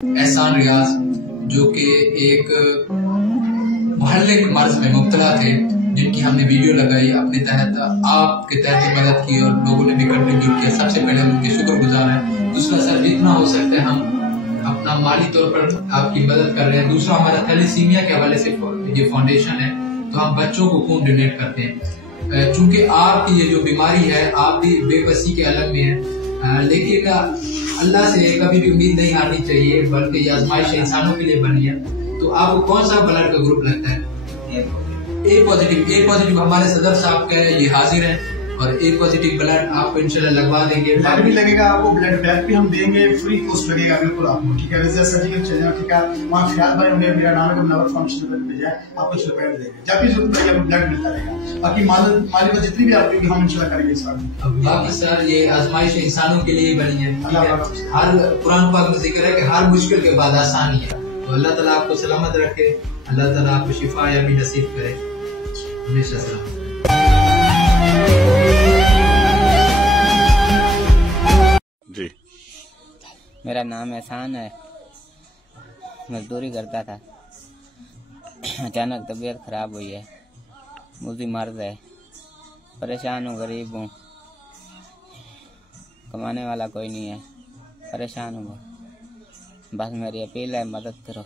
एहसान रियाज जो कि एक मोहल्ले के मर्ज में मुब्तला थे, जिनकी हमने वीडियो लगाई, अपने तहत आपके तहत मदद की और लोगों ने भी कंट्रीब्यूट किया। सबसे पहले हम उनके शुक्रगुजार हैं। दूसरा सर, जितना हो सकता है हम अपना माली तौर पर आपकी मदद कर रहे हैं। दूसरा, हमारा थैलेसीमिया के हवाले से ये फाउंडेशन है, तो हम बच्चों को खून डोनेट करते हैं। चूंकि आपकी ये जो बीमारी है, आप भी बेबसी के अलग में है, लेकिन अल्लाह से कभी भी उम्मीद नहीं हारनी चाहिए, बल्कि ये आजमाइश इंसानों के लिए बनी है। तो आपको कौन सा ब्लड का ग्रुप लगता है? ए पॉजिटिव। ए पॉजिटिव हमारे सदर साहब का है, ये हाजिर है, और ए पॉजिटिव ब्लड आपको इंशाल्लाह लगवा देंगे। ब्लड भी लगेगा आपको, ब्लड बैग भी हम देंगे, फ्री कॉस्ट लगेगा बिल्कुल आपको, ठीक है। वैसे सर्जिकल चलेगा, ठीक है। वहाँ फिलहाल भरे होंगे, मेरा नाम है नवर फंक्शन में भेजा है, आपको कुछ रुपए देंगे, जब भी जरूरत पड़ेगी आपको ब्लड मिलता रहेगा। बाकी माली पर जितनी भी आपकी हम इंशाल्लाह करेंगे इस बार। बाकी सर, ये आजमाइश इंसानों के लिए बनी है, हर कुरान पाक में जिक्र है कि हर मुश्किल के बाद आसानी है। तो अल्लाह ताला आपको सलामत रखे, अल्लाह ताला आपको शिफा या भी नसीब करे, हमेशा सलामत। जी, मेरा नाम एहसान है, मजदूरी करता था। अचानक तबीयत खराब हुई है, मुझे मर्ज है, परेशान हूँ, गरीब हूँ, कमाने वाला कोई नहीं है, परेशान हूँ। बस मेरी अपील है, मदद करो।